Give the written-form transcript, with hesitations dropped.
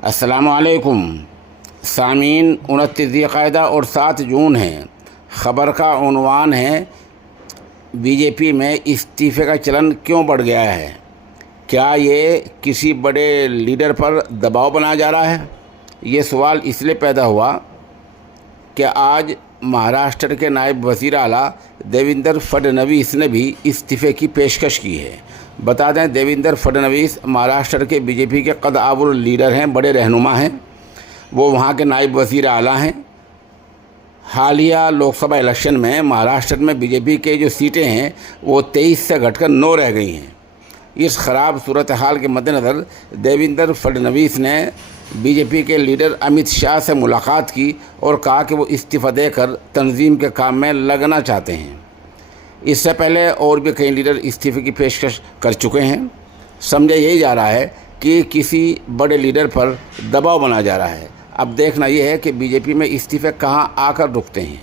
अस्सलामुअलैकुम सामीन। 29 ज़िलक़ाइदा और 7 जून है। ख़बर का उन्वान है बीजेपी में इस्तीफ़े का चलन क्यों बढ़ गया है। क्या ये किसी बड़े लीडर पर दबाव बनाया जा रहा है। ये सवाल इसलिए पैदा हुआ कि आज महाराष्ट्र के नायब वज़ीर आला देवेंद्र फडणवीस ने भी इस्तीफ़े की पेशकश की है। बता दें, देवेंद्र फडणवीस महाराष्ट्र के बीजेपी के कद-आबुल लीडर हैं, बड़े रहनुमा हैं। वो वहाँ के नायब वज़ीर आला हैं। हालिया लोकसभा इलेक्शन में महाराष्ट्र में बीजेपी के जो सीटें हैं वो 23 से घटकर 9 रह गई हैं। इस ख़राब सूरत हाल के मद्देनज़र देवेंद्र फडणवीस ने बीजेपी के लीडर अमित शाह से मुलाकात की और कहा कि वो इस्तीफ़ा देकर तंजीम के काम में लगना चाहते हैं। इससे पहले और भी कई लीडर इस्तीफ़े की पेशकश कर चुके हैं। समझा यही जा रहा है कि किसी बड़े लीडर पर दबाव बनाया जा रहा है। अब देखना यह है कि बीजेपी में इस्तीफ़े कहां आकर रुकते हैं।